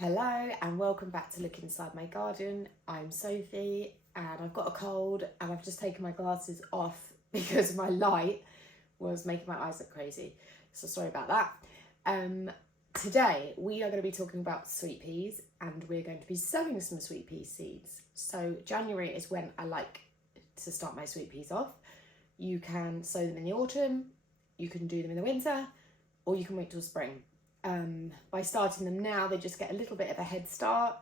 Hello and welcome back to Look Inside My Garden. I'm Sophie and I've got a cold and I've just taken my glasses off because my light was making my eyes look crazy. So sorry about that. Today we are going to be talking about sweet peas and we're going to be sowing some sweet pea seeds. So January is when I like to start my sweet peas off. You can sow them in the autumn, you can do them in the winter, or you can wait till spring. By starting them now, they just get a little bit of a head start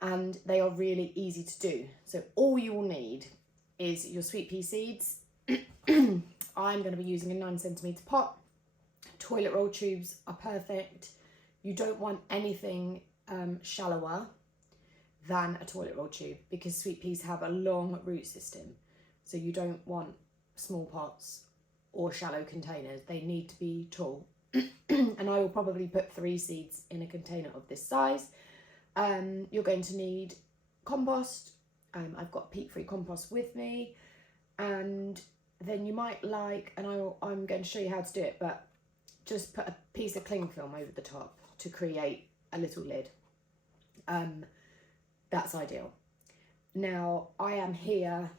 and they are really easy to do. So all you will need is your sweet pea seeds. I'm going to be using a 9cm pot. Toilet roll tubes are perfect. You don't want anything shallower than a toilet roll tube because sweet peas have a long root system. So you don't want small pots or shallow containers. They need to be tall. And I will probably put 3 seeds in a container of this size. You're going to need compost. I've got peat-free compost with me, and then you might like, and I'm going to show you how to do it, but just put a piece of cling film over the top to create a little lid. That's ideal. Now I am here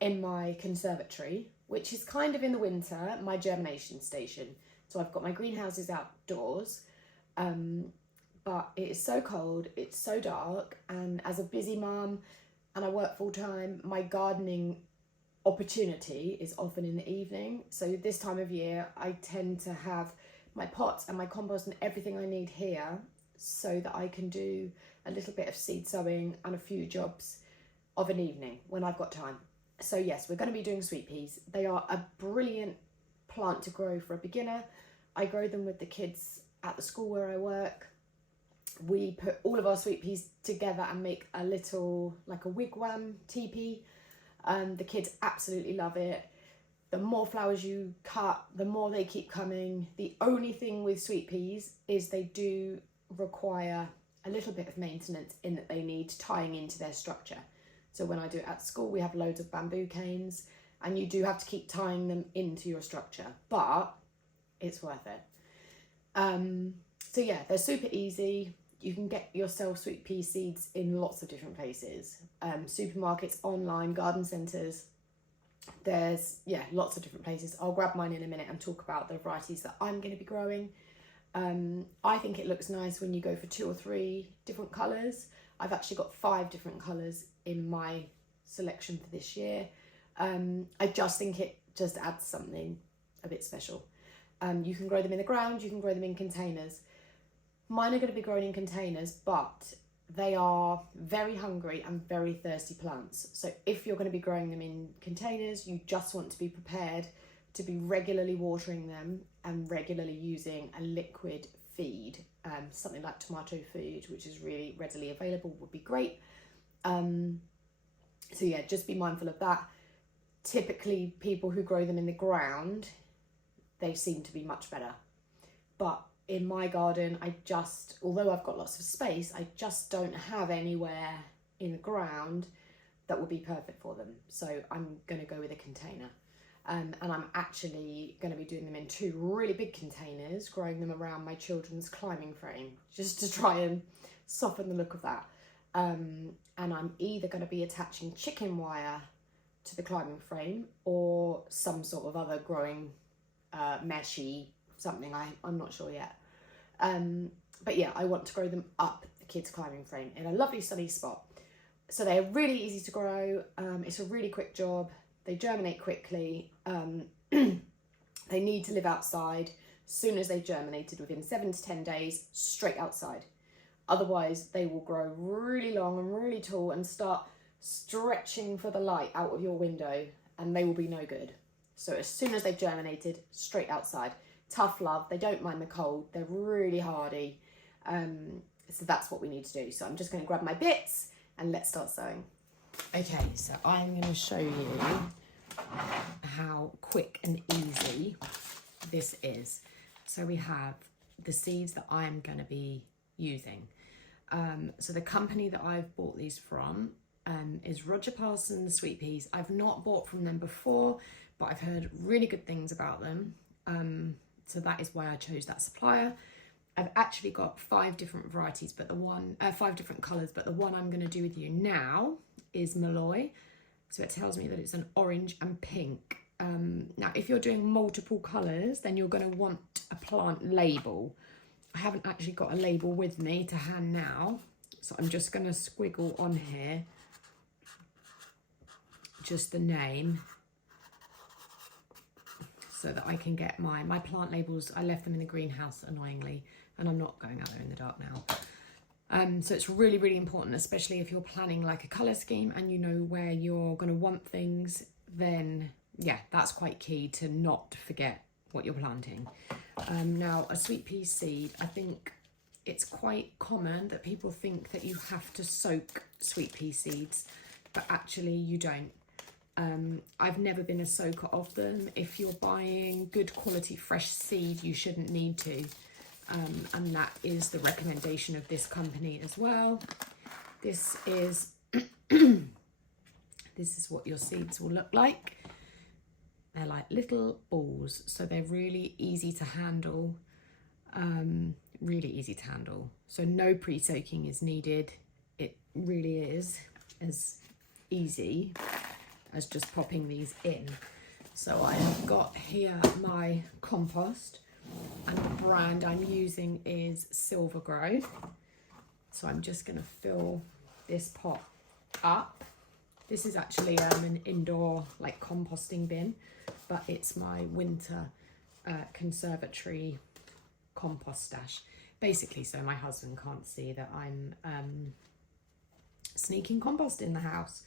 in my conservatory, which is kind of in the winter, my germination station. So I've got my greenhouses outdoors, but it is so cold, it's so dark, and as a busy mum, and I work full time, my gardening opportunity is often in the evening. So this time of year, I tend to have my pots and my compost and everything I need here so that I can do a little bit of seed sowing and a few jobs of an evening when I've got time. So yes, we're going to be doing sweet peas. They are a brilliant plant to grow for a beginner. I grow them with the kids at the school where I work. We put all of our sweet peas together and make a little, like a wigwam teepee. The kids absolutely love it. The more flowers you cut, the more they keep coming. The only thing with sweet peas is they do require a little bit of maintenance in that they need tying into their structure. So when I do it at school, we have loads of bamboo canes and you do have to keep tying them into your structure, but it's worth it. So yeah, they're super easy. You can get yourself sweet pea seeds in lots of different places. Supermarkets, online, garden centres. There's, lots of different places. I'll grab mine in a minute and talk about the varieties that I'm going to be growing. I think it looks nice when you go for 2 or 3 different colours. I've actually got 5 different colours in my selection for this year. I just think it just adds something a bit special. You can grow them in the ground, you can grow them in containers. Mine are going to be grown in containers, but they are very hungry and very thirsty plants. So if you're going to be growing them in containers, you just want to be prepared to be regularly watering them and regularly using a liquid feed. Something like tomato food, which is really readily available, would be great. So yeah, just be mindful of that. Typically, people who grow them in the ground, they seem to be much better. But in my garden, although I've got lots of space, I just don't have anywhere in the ground that would be perfect for them. So I'm going to go with a container. And I'm actually going to be doing them in 2 really big containers, growing them around my children's climbing frame, just to try and soften the look of that. And I'm either going to be attaching chicken wire to the climbing frame or some sort of other growing meshy something, I'm not sure yet. But yeah, I want to grow them up the kids' climbing frame in a lovely sunny spot. So they're really easy to grow. It's a really quick job. They germinate quickly. They need to live outside. As soon as they've germinated, within 7 to 10 days, straight outside. Otherwise, they will grow really long and really tall and start stretching for the light out of your window, and they will be no good. So as soon as they've germinated, straight outside. Tough love, they don't mind the cold, they're really hardy. So that's what we need to do. So I'm just going to grab my bits and let's start sowing. Okay, so I'm going to show you how quick and easy this is. So we have the seeds that I'm going to be using. So the company that I've bought these from is Roger Parsons Sweet Peas. I've not bought from them before, but I've heard really good things about them. So that is why I chose that supplier. I've actually got 5 different varieties, but 5 different colours, but the one I'm going to do with you now is Malloy. So it tells me that it's an orange and pink. Now, if you're doing multiple colours, then you're going to want a plant label. I haven't actually got a label with me to hand now, so I'm just going to squiggle on here just the name so that I can get my plant labels. I left them in the greenhouse annoyingly, and I'm not going out there in the dark now. So it's really, really important, especially if you're planning like a colour scheme and you know where you're going to want things, then yeah, that's quite key to not forget what you're planting. Now, a sweet pea seed, I think it's quite common that people think that you have to soak sweet pea seeds, but actually you don't. I've never been a soaker of them. If you're buying good quality fresh seed, you shouldn't need to. And that is the recommendation of this company as well. This is this is what your seeds will look like. They're like little balls, so they're really easy to handle. Really easy to handle. So no pre-soaking is needed. It really is as easy as just popping these in. So I have got here my compost, and the brand I'm using is Silver Grow. So I'm just going to fill this pot up. This is actually an indoor like composting bin, but it's my winter conservatory compost stash. Basically, so my husband can't see that I'm sneaking compost in the house.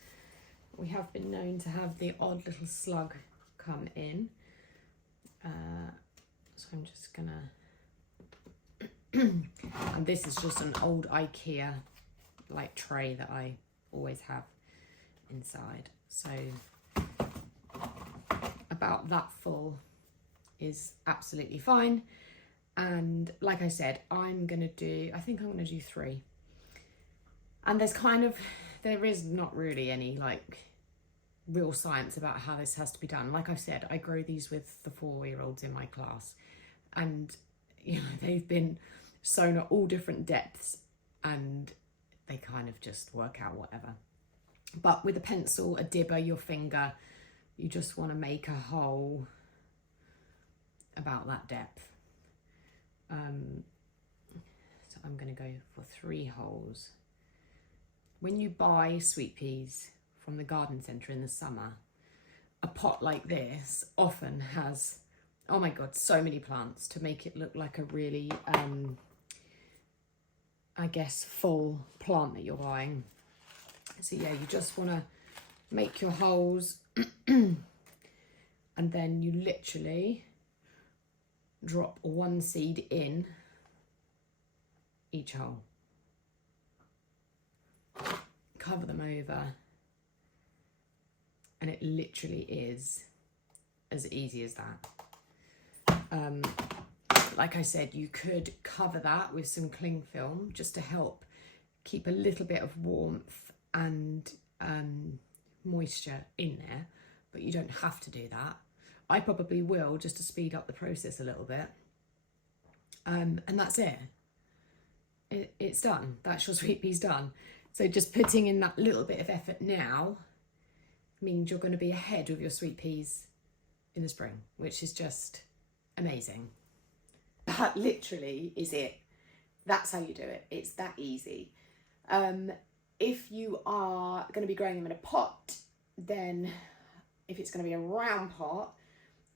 We have been known to have the odd little slug come in. So I'm just gonna, and this is just an old IKEA like tray that I always have inside. So about that full is absolutely fine. And like I said, I think I'm gonna do 3. And there is not really any like real science about how this has to be done. Like I've said, I grow these with the 4-year-olds in my class, and you know, they've been sown at all different depths and they kind of just work out whatever. But with a pencil, a dibber, your finger, you just want to make a hole about that depth. So I'm going to go for 3 holes. When you buy sweet peas from the garden centre in the summer, a pot like this often has, oh my god, so many plants to make it look like a really, I guess, full plant that you're buying. So yeah, you just want to make your holes and then you literally drop 1 seed in each hole. Cover them over, and it literally is as easy as that. Like I said, you could cover that with some cling film just to help keep a little bit of warmth and moisture in there, but you don't have to do that. I probably will, just to speed up the process a little bit. And that's it. It's done. That's your sweet peas done. So just putting in that little bit of effort now means you're going to be ahead with your sweet peas in the spring, which is just amazing. That literally is it. That's how you do it. It's that easy. If you are going to be growing them in a pot, then if it's going to be a round pot,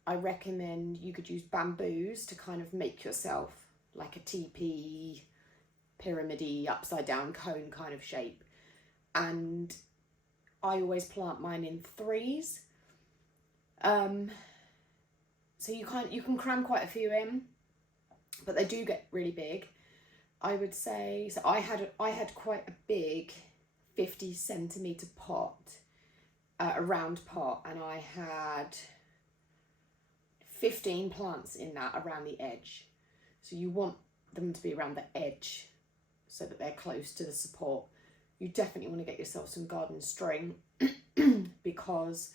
I recommend you could use bamboos to kind of make yourself like a teepee, pyramid-y, upside down cone kind of shape. And I always plant mine in 3s. So you can cram quite a few in, but they do get really big. I would say, so I had quite a big 50 centimetre pot, a round pot, and I had 15 plants in that around the edge. So you want them to be around the edge so that they're close to the support. You definitely want to get yourself some garden string because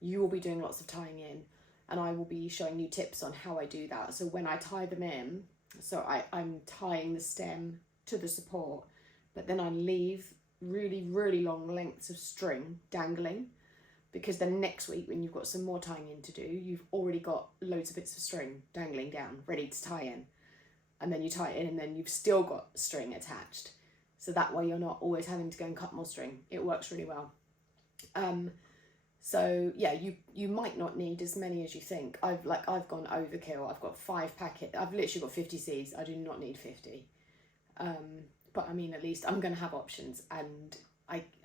you will be doing lots of tying in, and I will be showing you tips on how I do that. So when I tie them in, So I'm tying the stem to the support, but then I leave really, really long lengths of string dangling, because then next week when you've got some more tying in to do, you've already got loads of bits of string dangling down, ready to tie in. And then you tie it in and then you've still got string attached. So that way you're not always having to go and cut more string. It works really well. So yeah, you might not need as many as you think. I've gone overkill. I've got 5 packets. I've literally got 50 seeds. I do not need 50. But I mean, at least I'm going to have options, and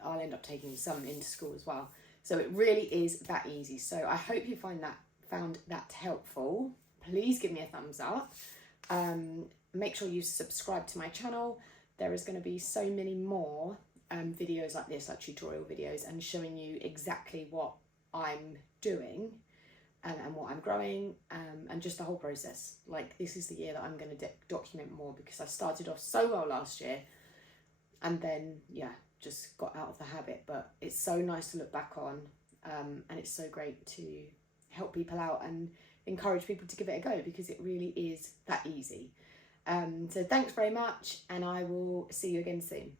I'll end up taking some into school as well. So it really is that easy. So I hope you found that helpful. Please give me a thumbs up. Make sure you subscribe to my channel. There is going to be so many more videos like this, like tutorial videos, and showing you exactly what I'm doing and what I'm growing, and just the whole process. Like, this is the year that I'm going to document more, because I started off so well last year and then just got out of the habit. But it's so nice to look back on, and it's so great to help people out and encourage people to give it a go, because it really is that easy. So thanks very much, and I will see you again soon.